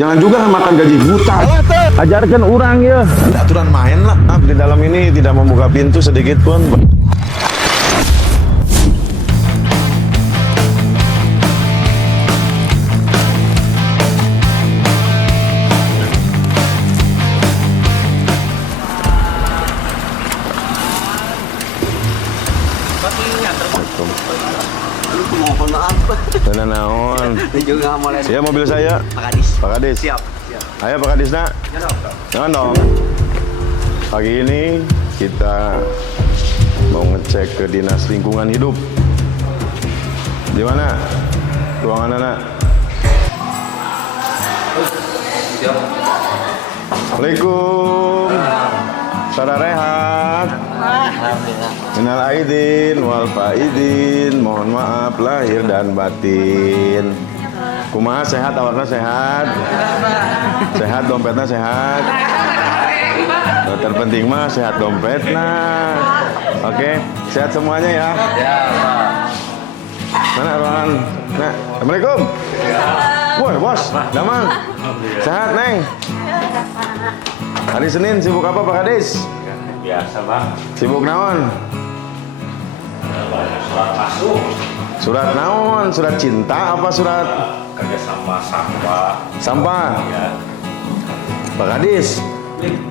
Jangan juga makan gaji buta. Ajarkan orang ya. Ada aturan main lah. Nah, di dalam ini tidak membuka pintu sedikit pun. Mohon maaf. Bener naon. Juga mulai. Ya mobil saya. Pak Kadis. Pak Kadis. Siap. Ayo Pak Kadis nak. Jangan dong. Pagi ini kita mau ngecek ke Dinas Lingkungan Hidup. Di mana? Ruangan anak. Siap. Assalamualaikum. Saudara rehat. Alhamdulillah. Minal aidin wal faidin, mohon maaf lahir dan batin. Kumaha sehat, awakna sehat. Sehat, dompetna sehat. Terpenting mah sehat dompetna. Oke, sehat semuanya ya. Ya, Pak. Mana ruangan? Nah, Assalamualaikum. Woi, bos, damang. Sehat, Neng. Hari Senin sibuk apa Pak Kadis? Biasa bang, Sibuk naon? surat masuk Surat naon? Surat cinta apa surat kerja sama sampah sampah? ya. Pak Kadis,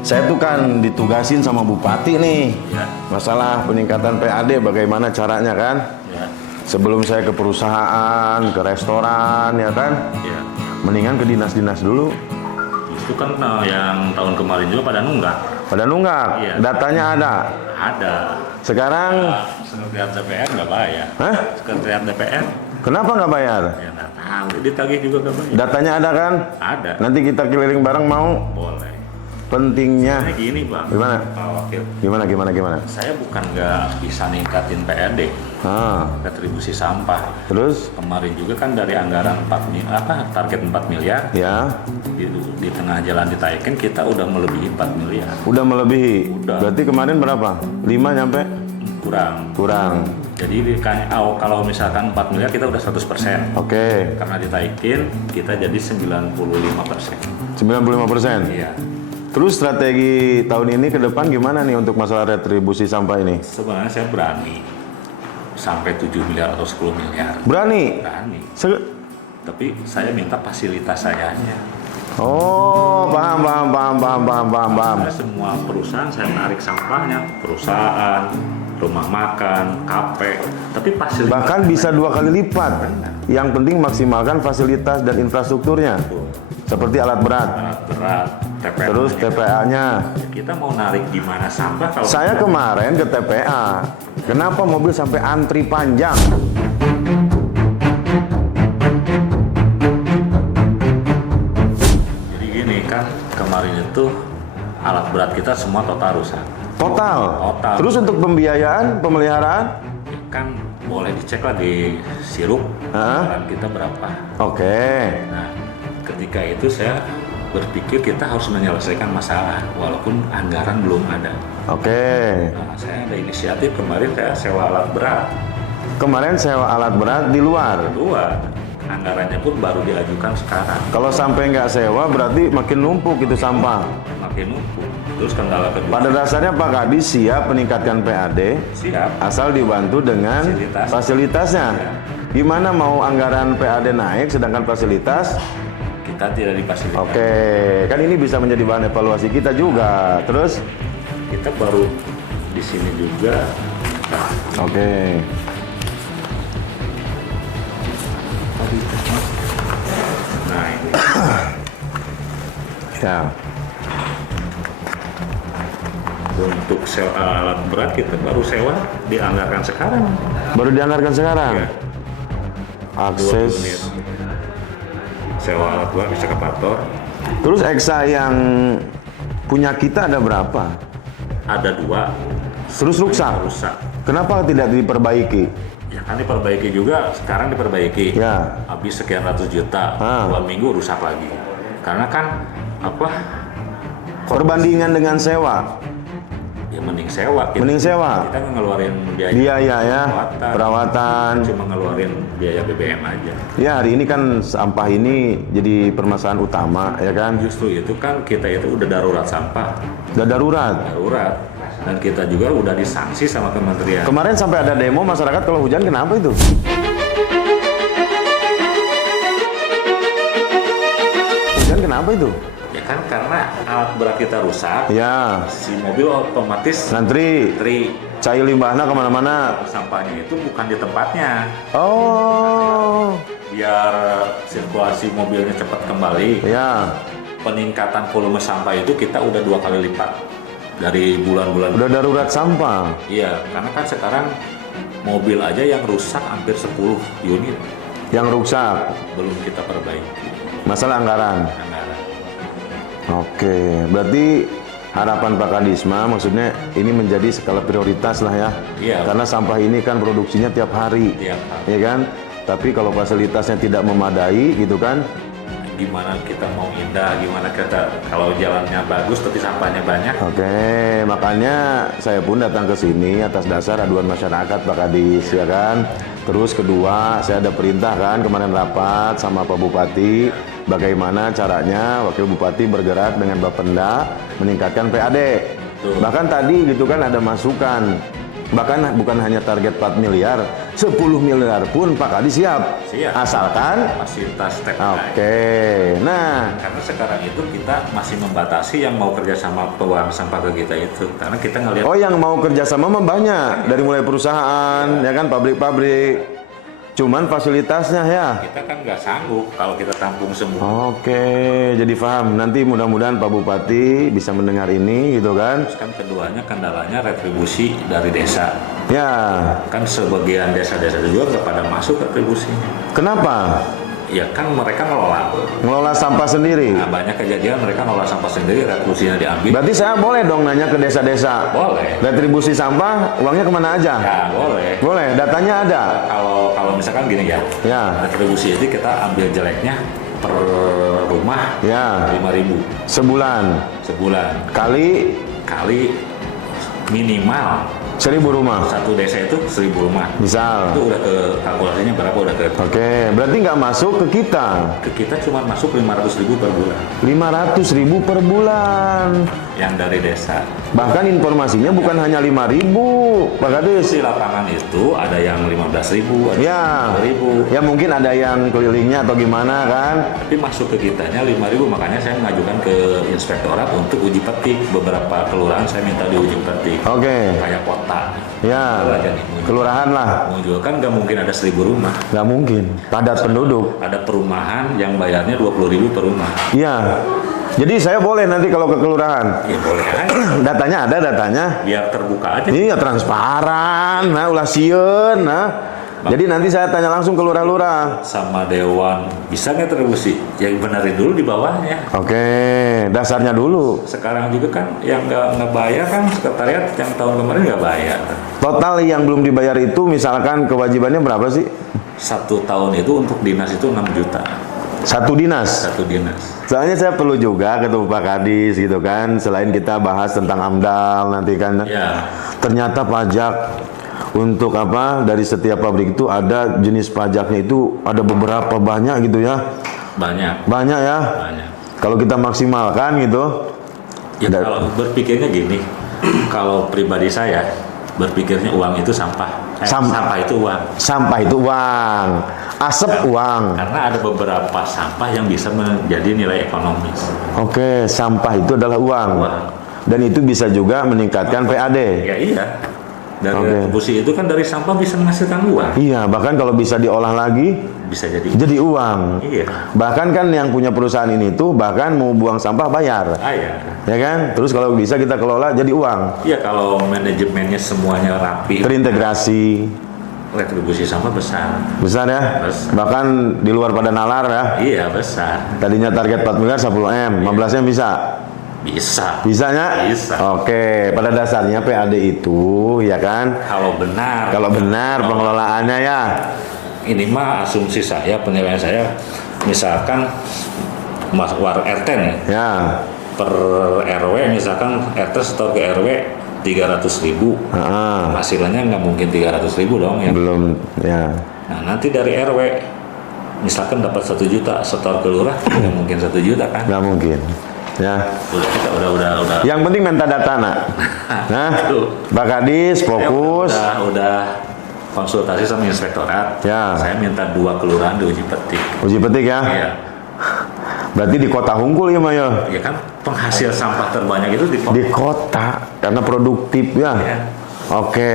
saya tuh kan ditugasin sama Bupati nih. Ya. Masalah peningkatan PAD bagaimana caranya kan? Ya, Sebelum saya ke perusahaan, ke restoran ya kan? ya. Mendingan ke dinas-dinas dulu. Itu kan yang tahun kemarin juga pada nunggak. Pada nunggak, Iya. datanya ada. Ada. Sekarang, Sekretariat DPR nggak bayar. hah? Sekretariat DPR kenapa nggak bayar? ya nggak tahu. Ditagih juga nggak bayar. Datanya ada kan? Ada. Nanti kita keliling bareng mau? Boleh. Pentingnya. Ini gini bang. Gimana? Pak Wakil. Gimana? Saya bukan nggak bisa ningkatin PAD, Ah, retribusi sampah. terus? Kemarin juga kan dari anggaran 4 miliar, target 4 miliar. Ya, Di tengah jalan ditaikin kita udah melebihi 4 miliar. udah melebihi. Udah. Berarti kemarin berapa? 5 nyampe? Kurang. Kurang. Jadi kalau misalkan 4 miliar kita udah 100%. Oke, Karena ditaikin kita jadi 95%. 95%. Iya. Terus strategi tahun ini ke depan gimana nih untuk masalah retribusi sampah ini? Sebenarnya saya berani sampai 7 miliar atau 10 miliar. Berani? Berani. Se- Tapi saya minta fasilitas sayanya. oh, paham. Saya semua perusahaan saya tarik sampahnya, perusahaan, rumah makan, kafe, tapi fasilitas Bahkan bisa 2 kali lipat. Yang penting maksimalkan fasilitas dan infrastrukturnya. Seperti alat berat. berat, TPA. Terus TPA-nya. Kita mau narik di mana sampah kalau Saya kemarin ke TPA. Kenapa mobil sampai antri panjang? Jadi gini kan, kemarin itu alat berat kita semua total rusak. Total. Total. Terus untuk pembiayaan, pemeliharaan? Kan boleh dicek lah di sirup Hah? anggaran kita berapa. Oke. Nah, ketika itu saya berpikir kita harus menyelesaikan masalah walaupun anggaran belum ada. Oke. Nah, saya ada inisiatif kemarin saya sewa alat berat. Kemarin sewa alat berat di luar. Kedua, anggarannya pun baru diajukan sekarang. Kalau sampai nggak sewa berarti makin numpuk itu sampah. Makin numpuk. Terus kendala kedua. Pada dasarnya Pak Kadis siap meningkatkan PAD Siap. asal dibantu dengan Fasilitas. fasilitasnya. Ya. Gimana mau anggaran PAD naik sedangkan fasilitas? Kita tidak difasilitasi. Oke, kan ini bisa menjadi bahan evaluasi kita juga. Terus? Kita baru di sini juga. Nah, Oke. nah ini Ya. untuk sewa alat berat kita baru sewa dianggarkan sekarang. Baru dianggarkan sekarang. Ya. 20 Akses. unit. Sewa alat berat ekskavator Terus Eksa yang punya kita ada berapa? ada 2. Terus rusak. Rusak. Kenapa tidak diperbaiki? Ya kan diperbaiki juga, sekarang diperbaiki. Ya. Habis sekian ratus juta, Ah. 2 minggu rusak lagi. Karena kan apa? Perbandingan dengan sewa. Ya mending sewa. Mending sewa. Kita ngeluarin biaya ya, perawatan. Cuma ngeluarin biaya BBM aja. Ya hari ini kan sampah ini jadi permasalahan utama ya kan. Justru itu kan kita itu udah darurat sampah. Udah darurat. Dan kita juga udah disanksi sama kementerian. Kemarin sampai ada demo masyarakat kalau hujan, kenapa itu? Hujan kenapa itu? Ya kan karena alat berat kita rusak. Ya. Si mobil otomatis Ngantri. Cair limbahnya kemana-mana. Sampahnya itu bukan di tempatnya. Oh. Biar sirkulasi mobilnya cepat kembali. Ya. Peningkatan volume sampah itu kita udah 2 kali lipat dari bulan-bulan. Udah darurat sampah. Iya, karena kan sekarang mobil aja yang rusak hampir 10 unit. Yang rusak. Belum kita perbaiki. Masalah anggaran. Oke, berarti harapan Pak Kadisma maksudnya ini menjadi skala prioritas lah ya. Iya. Karena sampah ini kan produksinya tiap hari. Tiap hari. Ya kan? Tapi kalau fasilitasnya tidak memadai gitu kan, gimana kita mau indah, gimana kita kalau jalannya bagus tapi sampahnya banyak. Oke, makanya saya pun datang ke sini atas dasar aduan masyarakat Pak Kadis ya kan. Terus kedua, saya ada perintah kan kemarin rapat sama Pak Bupati bagaimana caranya Wakil Bupati bergerak dengan Bapenda meningkatkan PAD. Bahkan tadi gitu kan ada masukan. Bahkan bukan hanya target 4 miliar, 10 miliar pun Pak Kadis siap. Asalkan fasilitas TKI. Oke. Nah, karena sekarang itu kita masih membatasi yang mau kerjasama pebuang sampah ke kita itu, karena kita ngelihat. Oh, yang mau kerjasama mah banyak dari mulai perusahaan, ya kan, pabrik-pabrik. Cuman fasilitasnya ya. Kita kan nggak sanggup kalau kita tampung semua. Oke, jadi paham. Nanti mudah-mudahan Pak Bupati bisa mendengar ini gitu kan. Terus kan keduanya kendalanya retribusi dari desa. Ya. Kan sebagian desa-desa juga nggak pada masuk retribusinya. Kenapa? Ya kan mereka ngelola sampah sendiri. Nah, banyak kejadian mereka ngelola sampah sendiri, retribusinya diambil. Berarti saya boleh dong nanya ke desa-desa. Boleh. Retribusi sampah uangnya kemana aja? Ya boleh. Boleh. Datanya ada. Kalau misalkan gini ya. Ya. Retribusi itu kita ambil jeleknya per rumah. Ya. 5.000. Sebulan. Kali minimal 1.000 rumah. Satu desa itu 1.000 rumah. Misal. Itu udah ke kalkulasinya berapa udah ke. Oke, berarti nggak masuk ke kita. Ke kita cuma masuk 500.000 per bulan. 500.000 per bulan. Yang dari desa. Bahkan informasinya bukan hanya 5.000, Pak Kadis. Di lapangan itu ada yang 15.000, ada ya. 10.000. Ya mungkin ada yang kelilingnya atau gimana kan. Tapi masuk ke kitanya 5.000, makanya saya mengajukan ke inspektorat untuk uji petik. Beberapa kelurahan saya minta diuji petik. Oke. Kayak kota. Ya. Kelurahan lah. Menjual kan nggak mungkin ada 1.000 rumah. Nggak mungkin. Padat penduduk. Ada perumahan yang bayarnya 20.000 per rumah. Iya. Jadi saya boleh nanti kalau ke kelurahan. Ya boleh aja. Datanya ada datanya. Biar terbuka aja. Iya transparan. Nah ulah sieun. Nah. Jadi nanti saya tanya langsung ke lurah-lurah. Sama dewan, bisa nggak retribusi? Ya benerin dulu di bawahnya. Oke, dasarnya dulu. Sekarang juga kan yang nggak bayar kan sekretariat yang tahun kemarin nggak bayar. Total yang belum dibayar itu misalkan kewajibannya berapa sih? 1 tahun itu untuk dinas itu 6 juta. Satu dinas? Satu dinas. Soalnya saya perlu juga ketemu Pak Kadis gitu kan. Selain kita bahas tentang AMDAL nanti kan. Ya. Ternyata pajak untuk apa dari setiap pabrik itu ada jenis pajaknya itu ada beberapa banyak gitu ya. Banyak ya. Kalau kita maksimalkan gitu. Ya kalau berpikirnya gini, kalau pribadi saya berpikirnya uang itu sampah. Sampah itu uang. Sampah itu uang. Asap uang. Karena ada beberapa sampah yang bisa menjadi nilai ekonomis. Oke, sampah itu adalah uang. Dan itu bisa juga meningkatkan PAD. Ya iya. Dari retribusi itu kan dari sampah bisa menghasilkan uang. Iya, bahkan kalau bisa diolah lagi bisa jadi uang. Iya. Bahkan kan yang punya perusahaan ini tuh bahkan mau buang sampah bayar. Iya. Ya kan? Terus kalau bisa kita kelola jadi uang. Iya, kalau manajemennya semuanya rapi, terintegrasi. Retribusi sampah besar. Besar ya? Besar. Bahkan di luar pada nalar ya? Iya, besar. Tadinya target 4 miliar 10M, 15-nya bisa? Bisanya? Bisa. Oke, pada dasarnya PAD itu ya kan? Kalau benar pengelolaannya ya. Ini mah asumsi saya, penilaian saya, misalkan RT nih. Ya. Per RW misalkan RT setor ke RW 300.000. Ah, Hasilnya nggak mungkin 300.000 dong ya. belum ya. Nah nanti dari RW misalkan dapat 1 juta setor ke lurah nggak mungkin 1 juta kan? Nggak mungkin. Ya. Kita udah. Yang penting minta data nak. Nah, Pak Kadis fokus. Udah konsultasi sama inspektorat. Ya. Saya minta 2 kelurahan diuji petik. Uji petik ya. Iya. Berarti di kota Hungkul ya Maya. Ya kan penghasil sampah terbanyak itu di Di kota karena produktif ya. Iya. Oke.